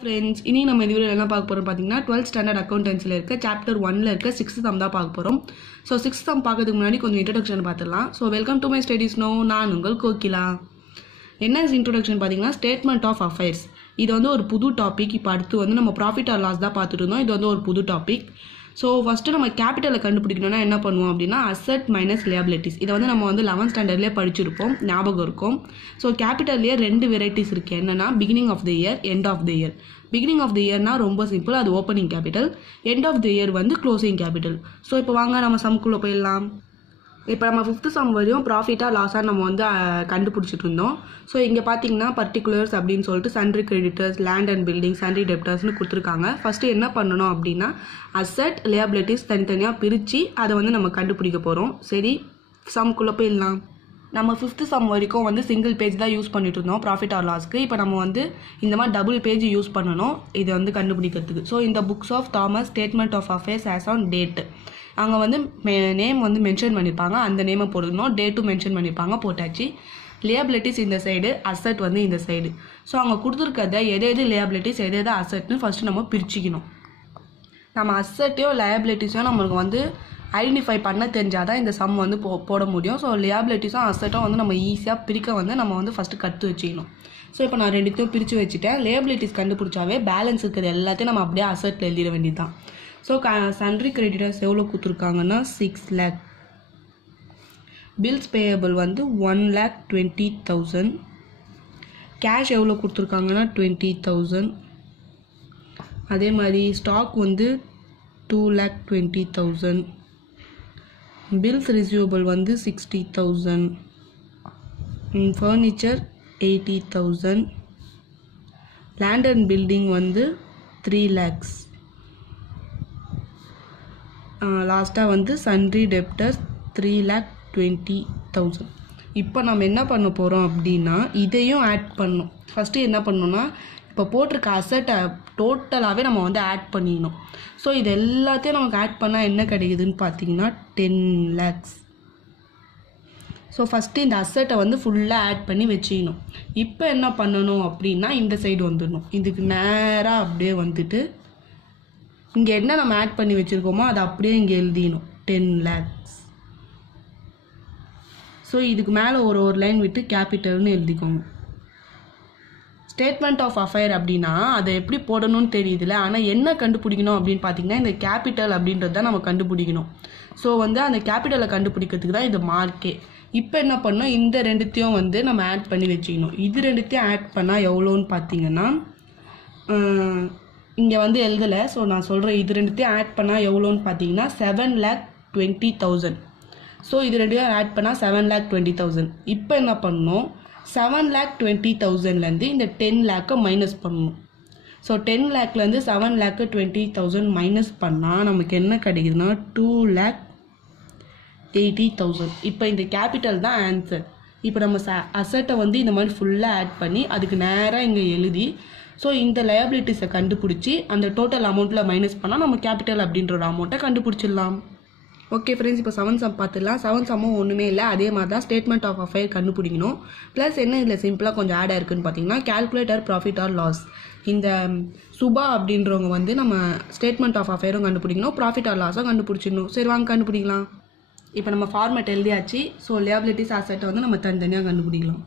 Friends, இனி நம்ம இந்த வீடியோவில் என்ன பார்க்க போகிறோம் பார்த்தீங்கன்னா 12th ஸ்டாண்டர்ட் அக்கௌண்டன்சியில் இருக்க சாப்டர் 1ல் இருக்க 6th சம் தான் பார்க்க போகிறோம். ஸோ 6th சம் பார்க்கறதுக்கு முன்னாடி கொஞ்சம் இன்ட்ரடக்ஷன் பார்த்துடலாம். So welcome to my studies no, நான் உங்கள் கோகிலா. என்ன இன்ட்ரடக்ஷன் பார்த்தீங்கன்னா ஸ்டேட்மெண்ட் ஆஃப் அஃபேர்ஸ். இது வந்து ஒரு புது டாபிக். இப்போ அடுத்து வந்து நம்ம ப்ராஃபிட் ஆர் லாஸ் தான் பார்த்துட்டு இருந்தோம். இது வந்து ஒரு புது டாபிக். ஸோ ஃபஸ்ட்டு நம்ம கேபிட்டலை கண்டுபிடிக்கணும்னா என்ன பண்ணுவோம் அப்படின்னா அசெட் மைனஸ் லியாபிலிட்டிஸ். இதை வந்து நம்ம வந்து 11th ஸ்டாண்டர்ட்லேயே படிச்சிருப்போம், ஞாபகம் இருக்கும். ஸோ கேபிட்டல்லேயே 2 வெரைட்டிஸ் இருக்குது. என்னென்னா beginning of the year, end of the year. Beginning of the இயர்னா ரொம்ப சிம்பிள், அது opening capital. End of the year வந்து க்ளோசிங் கேபிட்டல். ஸோ இப்போ வாங்க நம்ம சம்குள்ளே போயிடலாம். இப்போ நம்ம 5th சம் வரையும் ப்ராஃபிட்டாக லாஸாக நம்ம வந்து கண்டுபிடிச்சிட்டு இருந்தோம். ஸோ இங்கே பார்த்தீங்கன்னா பர்டிகுலர்ஸ் அப்படின்னு சொல்லிட்டு sundry creditors, land and building, sundry டெப்டர்ஸ்னு கொடுத்துருக்காங்க. ஃபஸ்ட்டு என்ன பண்ணணும் அப்படின்னா அசெட் லியாபிலிட்டிஸ் தனித்தனியாக பிரித்து அதை வந்து நம்ம கண்டுபிடிக்க போகிறோம். சரி, சம்குள்ளே போயிடலாம். நம்ம 5th சம் வரைக்கும் வந்து சிங்கிள் பேஜ் தான் யூஸ் பண்ணிட்டு இருந்தோம் ப்ராஃபிட் ஆர் லாஸ்க்கு. இப்போ நம்ம வந்து இந்த மாதிரி டபுள் பேஜ் யூஸ் பண்ணணும் இதை வந்து கண்டுபிடிக்கிறதுக்கு. ஸோ இந்த books of Thomas statement of affairs as on date, அங்கே வந்து நேம் வந்து மென்ஷன் பண்ணியிருப்பாங்க, அந்த நேமை போடணும். டேட்டும் மென்ஷன் பண்ணியிருப்பாங்க, போட்டாச்சு. லியாபிலிட்டிஸ் இந்த சைடு, அசெட் வந்து இந்த சைடு. ஸோ அவங்க கொடுத்துருக்கத எது லியாபிலிட்டிஸ் எது அசெட்னு ஃபஸ்ட்டு நம்ம பிரிச்சுக்கணும். நம்ம அசெட்டையோ லியாபிலிட்டிஸோ நம்மளுக்கு வந்து ஐடென்டிஃபை பண்ண தெரிஞ்சால் தான் இந்த சம் வந்து போட முடியும். ஸோ லியாபிலிட்டிஸும் அசெட்டும் வந்து நம்ம ஈஸியாக பிரிக்க வந்து நம்ம வந்து ஃபஸ்ட்டு கற்று வச்சுக்கணும். ஸோ இப்போ நான் 2த்தையும் பிரித்து வச்சுட்டேன். லியாபிலிட்டிஸ் கண்டுபிடிச்சாவே பேலன்ஸ் இருக்கிறது எல்லாத்தையும் நம்ம அப்படியே அசெட்டில் எழுதிட வேண்டியது தான். ஸோ சன்ட்ரி கிரெடிட்டர்ஸ் எவ்வளோ கொடுத்துருக்காங்கன்னா 6 lakh. பில்ஸ் பேயபிள் வந்து 1,20,000. கேஷ் எவ்வளோ கொடுத்துருக்காங்கன்னா 20,000. அதே மாதிரி ஸ்டாக் வந்து 2,20,000. பில்ஸ் ரிசீவபிள் வந்து 60,000. ஃபர்னிச்சர் 80,000. லேண்ட் அண்ட் பில்டிங் வந்து 3 lakhs. லாஸ்ட்டாக வந்து சன்ட்ரி டெப்டர்ஸ் 3,20,000. இப்போ நம்ம என்ன பண்ண போகிறோம் அப்படின்னா இதையும் ஆட் பண்ணணும். ஃபஸ்ட்டு என்ன பண்ணணும்னா இப்போ போட்டிருக்க அசெட்டை டோட்டலாகவே நம்ம வந்து ஆட் பண்ணிடணும். ஸோ இது எல்லாத்தையும் நமக்கு ஆட் பண்ணால் என்ன கிடைக்குதுன்னு பார்த்தீங்கன்னா 10 lakhs. ஸோ ஃபஸ்ட்டு இந்த அசெட்டை வந்து ஃபுல்லாக ஆட் பண்ணி வச்சுக்கணும். இப்போ என்ன பண்ணணும் அப்படின்னா இந்த சைடு வந்துடணும். இதுக்கு நேராக அப்படியே வந்துட்டு இங்கே என்ன நம்ம ஆட் பண்ணி வச்சுருக்கோமோ அதை அப்படியே இங்கே எழுதிடணும் 10 lakhs. ஸோ இதுக்கு மேலே ஒரு லைன் விட்டு கேபிட்டல்னு எழுதிக்கோங்க. ஸ்டேட்மெண்ட் ஆஃப் அஃபேர் அப்படின்னா அதை எப்படி போடணும்னு தெரியுதுல, ஆனால் என்ன கண்டுபிடிக்கணும் அப்படின்னு பார்த்தீங்கன்னா இந்த கேபிட்டல் அப்படின்றது தான் நம்ம கண்டுபிடிக்கணும். ஸோ வந்து அந்த கேபிட்டலை கண்டுபிடிக்கிறதுக்கு தான் இது மார்க்கே. இப்போ என்ன பண்ணோம், இந்த 2த்தையும் வந்து நம்ம ஆட் பண்ணி வச்சுக்கணும். இது 2த்தையும் ஆட் பண்ணால் எவ்வளோன்னு பார்த்தீங்கன்னா இங்கே வந்து எழுதலை. ஸோ நான் சொல்கிறேன், இது 2த்தையும் ஆட் பண்ணால் எவ்வளோன்னு பார்த்தீங்கன்னா 7,20,000. ஸோ இது 2த்தையும் ஆட் பண்ணால் 7,20,000. இப்போ என்ன பண்ணணும், 7,20,000லேருந்து இந்த 10 lakh மைனஸ் பண்ணணும். ஸோ 10 lakhலேருந்து 7,20,000 மைனஸ் பண்ணால் நமக்கு என்ன கிடைக்குதுன்னா 2,80,000. இப்போ இந்த கேபிட்டல் தான் ஆன்சர். இப்போ நம்ம அசெட்டை வந்து இந்த மாதிரி ஃபுல்லாக ஆட் பண்ணி அதுக்கு நேராக இங்கே எழுதி ஸோ இந்த லயபிலிட்டிஸை கண்டுபிடிச்சி அந்த டோட்டல் அமௌண்ட்டில் மைனஸ் பண்ணால் நம்ம கேபிட்டல் அப்படின்ற ஒரு அமௌண்ட்டை கண்டுபிடிச்சிடலாம். ஓகே ஃப்ரெண்ட்ஸ், இப்போ 7th சம் பார்த்துடலாம். 7th சம்மும் ஒன்றுமே இல்லை, அதே மாதிரி தான் ஸ்டேட்மெண்ட் ஆஃப் அஃபேர் கண்டுபிடிக்கணும். ப்ளஸ் என்ன இதில் சிம்பிளாக கொஞ்சம் ஆட் ஆயிருக்குன்னு பார்த்தீங்கன்னா கேல்குலேட்டர் ப்ராஃபிட் ஆர் லாஸ். இந்த சுபா அப்படின்றவங்க வந்து நம்ம ஸ்டேட்மெண்ட் ஆஃப் அஃபேரும் கண்டுபிடிக்கணும், ப்ராஃபிட் ஆர் லாஸும் கண்டுபிடிச்சிடணும். சரி வாங்க கண்டுபிடிக்கலாம். இப்போ நம்ம ஃபார்மேட் எழுதியாச்சு. ஸோ லியாபிலிட்டிஸ் அசெட்டை வந்து நம்ம தனித்தனியாக கண்டுபிடிக்கலாம்.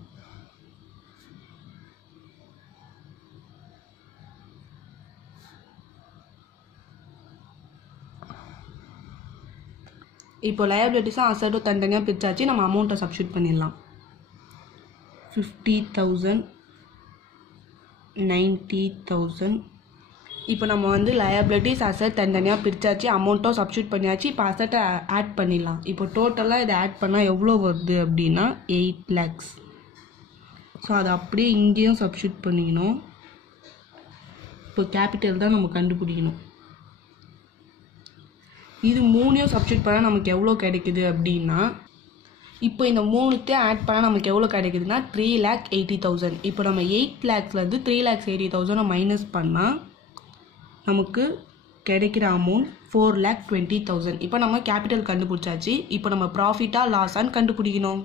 இப்போ லயபிலிட்டிஸும் அசெட்டும் தனித்தனியாக பிரிச்சாச்சு. நம்ம அமௌண்ட்டை சப்ஸ்டியூட் பண்ணிடலாம். 50,000, 90,000. இப்போ நம்ம வந்து லயபிலிட்டிஸ் அசெட் தனித்தனியாக பிரிச்சாச்சு, அமௌண்ட்டும் சப்ஸ்டியூட் பண்ணியாச்சு. இப்போ அசெட்டை ஆட் பண்ணிடலாம். இப்போ டோட்டலாக இதை ஆட் பண்ணால் எவ்வளோ வருது அப்படின்னா 8 lakhs. ஸோ அதை அப்படியே இங்கேயும் சப்ஸ்டியூட் பண்ணிக்கணும். இப்போ கேபிட்டல் தான் நம்ம கண்டுபிடிக்கணும். இது 3யும் சப்ஸ்டியூட் பண்ணால் நமக்கு எவ்வளோ கிடைக்குது அப்படின்னா இப்போ இந்த 3த்தையும் ஆட் பண்ணால் நமக்கு எவ்வளோ கிடைக்குதுன்னா 3,80,000. இப்போ நம்ம 8 lakhsலேருந்து 3,80,000 மைனஸ் பண்ணால் நமக்கு கிடைக்கிற அமௌண்ட் 4,20,000. இப்போ நம்ம கேபிட்டல் கண்டுபிடிச்சாச்சு. இப்போ நம்ம ப்ராஃபிட்டாக லாஸான்னு கண்டுபிடிக்கணும்.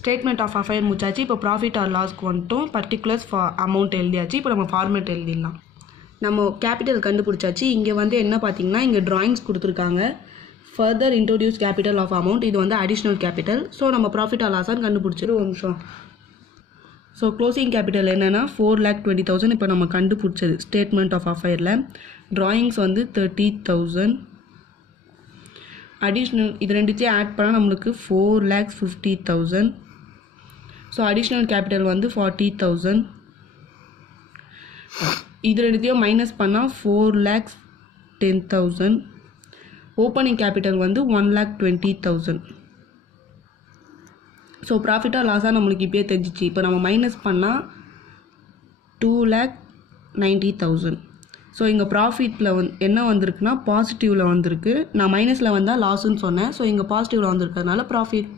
ஸ்டேட்மெண்ட் ஆஃப் அஃபேர் முடிச்சாச்சு. இப்போ ப்ராஃபிட் ஆர் லாஸ்க்கு வந்துட்டும் பர்டிகுலர்ஸ் அமௌண்ட் எழுதியாச்சு. இப்போ நம்ம ஃபார்மேட் எழுதிடலாம். நம்ம கேபிட்டல் கண்டுபிடிச்சாச்சு. இங்கே வந்து என்ன பார்த்தீங்கன்னா இங்கே ட்ராயிங்ஸ் கொடுத்துருக்காங்க. Further introduce capital of amount, இது வந்து அடிஷ்னல் கேபிட்டல். ஸோ நம்ம ப்ராஃபிட் ஆர் லாஸான்னு கண்டுபிடிச்சிரு ஒரு நிமிஷம். ஸோ க்ளோசிங் கேபிட்டல் என்னென்னா 4,20,000 இப்போ நம்ம கண்டுபிடிச்சது ஸ்டேட்மெண்ட் ஆஃப் அஃபேரில். ட்ராயிங்ஸ் வந்து 30,000. அடிஷ்னல் இது ரெண்டுத்தையும் ஆட் பண்ணால் நம்மளுக்கு 4,50,000. ஸோ அடிஷ்னல் கேபிட்டல் வந்து 40,000. இது ரெண்டுத்தையும் மைனஸ் பண்ணால் 4,10,000. ஓப்பனிங் கேபிட்டல் வந்து 1,20,000. ஸோ ப்ராஃபிட்டாக லாஸாக நம்மளுக்கு இப்போயே தெரிஞ்சிச்சு. இப்போ நம்ம மைனஸ் பண்ணால் 2,90,000. ஸோ இங்கே ப்ராஃபிட்டில் என்ன வந்திருக்குன்னா பாசிட்டிவில் வந்திருக்கு. நான் மைனஸில் வந்தால் லாஸுன்னு சொன்னேன். ஸோ இங்கே பாசிட்டிவில் வந்திருக்கிறதுனால ப்ராஃபிட்.